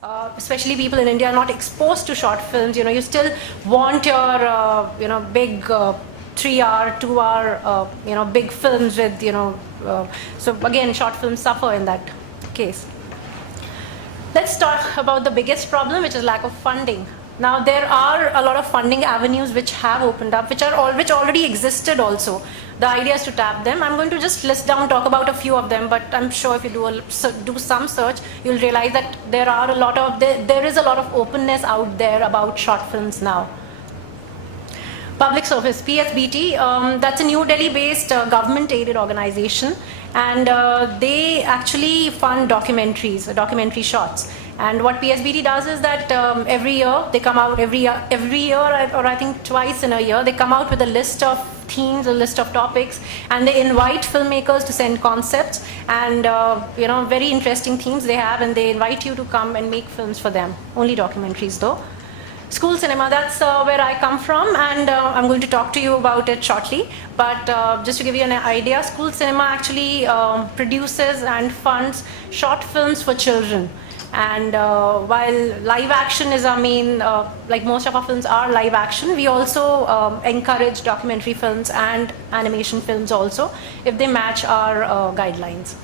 Especially people in India are not exposed to short films. You still want your, big 3-hour, 2-hour, big films with, so again, short films suffer in that case. Let's talk about the biggest problem, which is lack of funding. Now, there are a lot of funding avenues which have opened up, which already existed also. The idea is to tap them. I'm going to just list down, talk about a few of them, but I'm sure if you do some search, you'll realize that there is a lot of openness out there about short films now. Public Service, PSBT, that's a New Delhi-based government-aided organization, and they actually fund documentaries, documentary shots. And what PSBT does is that every year they come out, every year, or I think twice in a year, they come out with a list of themes, a list of topics, and they invite filmmakers to send concepts and very interesting themes they have, and they invite you to come and make films for them. Only documentaries though. School cinema, that's where I come from, and I'm going to talk to you about it shortly. But just to give you an idea, school cinema actually produces and funds short films for children. And while live action is our main, like most of our films are live action, we also encourage documentary films and animation films also, if they match our guidelines.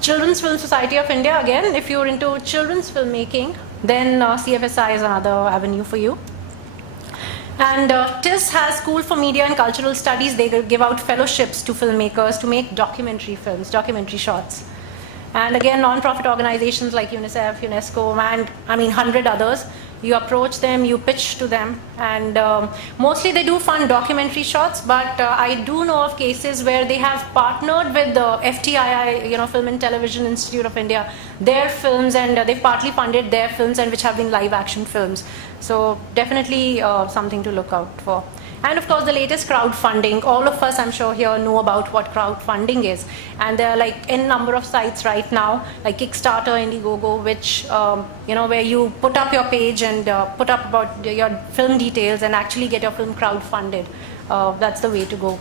Children's Film Society of India, again, if you're into children's filmmaking, then CFSI is another avenue for you. And TIS has School for Media and Cultural Studies. They give out fellowships to filmmakers to make documentary films, documentary shots. And again, non-profit organizations like UNICEF, UNESCO, and 100 others, you approach them, you pitch to them, and mostly they do fund documentary shots, but I do know of cases where they have partnered with the FTII, Film and Television Institute of India, their films, and they've partly funded their films, and which have been live action films. So definitely something to look out for. And of course, the latest crowdfunding. All of us, I'm sure, here know about what crowdfunding is. And there are like n number of sites right now, like Kickstarter, Indiegogo, which, where you put up your page and put up about your film details and actually get your film crowdfunded. That's the way to go.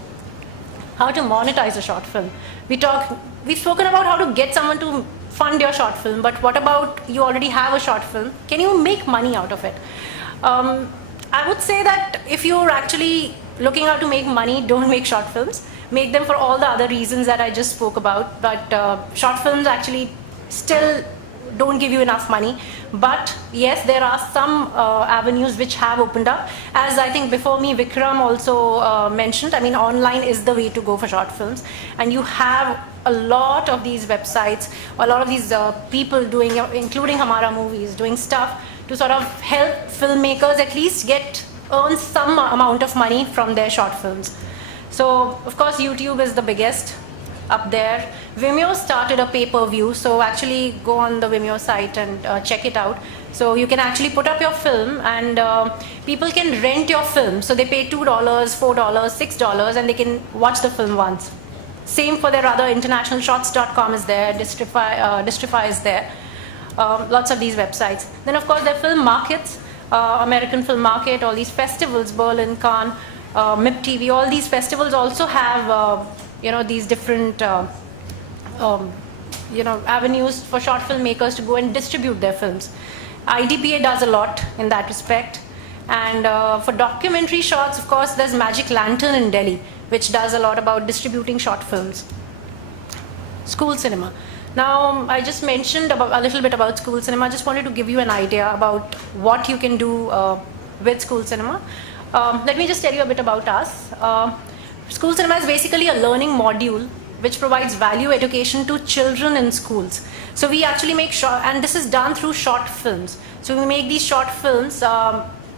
How to monetize a short film. We've spoken about how to get someone to fund your short film, but what about you already have a short film? Can you make money out of it? I would say that if you're actually looking how to make money, don't make short films. Make them for all the other reasons that I just spoke about. But short films actually still don't give you enough money. But yes, there are some avenues which have opened up. As I think before me, Vikram also mentioned, online is the way to go for short films. And you have a lot of these websites, a lot of these people doing, including Hamara Movies, doing stuff to sort of help filmmakers at least earn some amount of money from their short films. So, of course, YouTube is the biggest up there. Vimeo started a pay-per-view, so actually go on the Vimeo site and check it out. So you can actually put up your film, and people can rent your film. So they pay $2, $4, $6, and they can watch the film once. Same for their other internationalshots.com is there, Distrify is there. Lots of these websites. Then of course there are film markets, American Film Market, all these festivals, Berlin, Cannes, MIP TV, all these festivals also have these different avenues for short filmmakers to go and distribute their films. IDPA does a lot in that respect. And for documentary shots, of course, there's Magic Lantern in Delhi, which does a lot about distributing short films. School cinema. Now, I just mentioned a little bit about school cinema. I just wanted to give you an idea about what you can do with school cinema. Let me just tell you a bit about us. School cinema is basically a learning module which provides value education to children in schools. So we actually make short, and this is done through short films. So we make these short films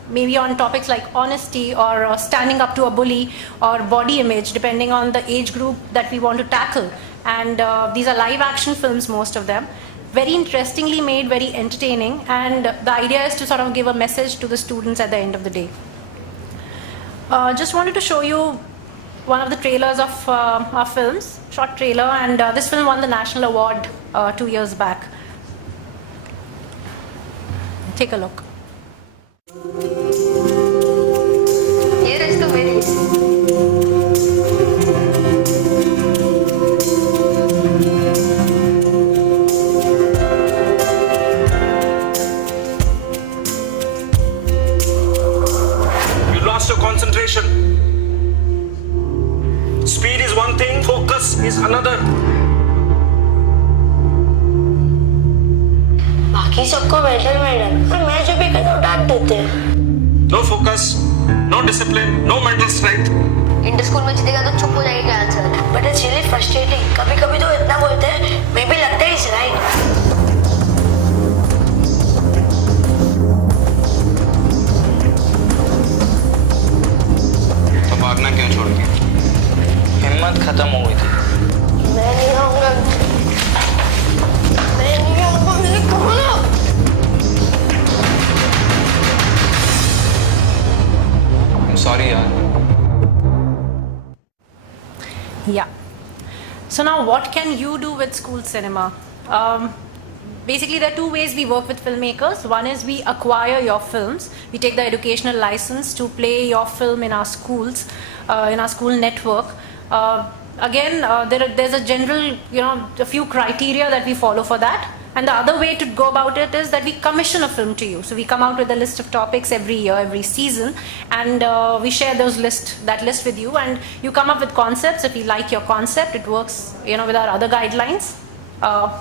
maybe on topics like honesty or standing up to a bully or body image, depending on the age group that we want to tackle. And these are live action films, most of them. Very interestingly made, very entertaining, and the idea is to sort of give a message to the students at the end of the day. Just wanted to show you one of the trailers of our films, short trailer, and this film won the National Award 2 years back. Take a look. Here is the way. is another. बाकी सबको medal medal और मैं जो भी कर तो डांट देते हैं। No focus, no discipline, no mental strength. Inter school में जीतेगा तो चुप हो जाएगी क्या answer? But it's really frustrating. कभी कभी तो इतना बोलते हैं मैं भी लगता है इज राइट। तो भागना क्यों छोड़ के? हिम्मत खत्म हो गई थी। मैं नहीं आऊंगा, मैं नहीं आऊंगा, मैंने कहा ना। सॉरी यार। Yeah. So now what can you do with school cinema? Basically there are two ways we work with filmmakers. One is we acquire your films. We take the educational license to play your film in our schools, in our school network. There's a general, a few criteria that we follow for that. And the other way to go about it is that we commission a film to you. So we come out with a list of topics every year, every season, and we share that list with you, and you come up with concepts. If you like your concept, it works, with our other guidelines.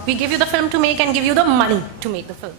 We give you the film to make and give you the money to make the film.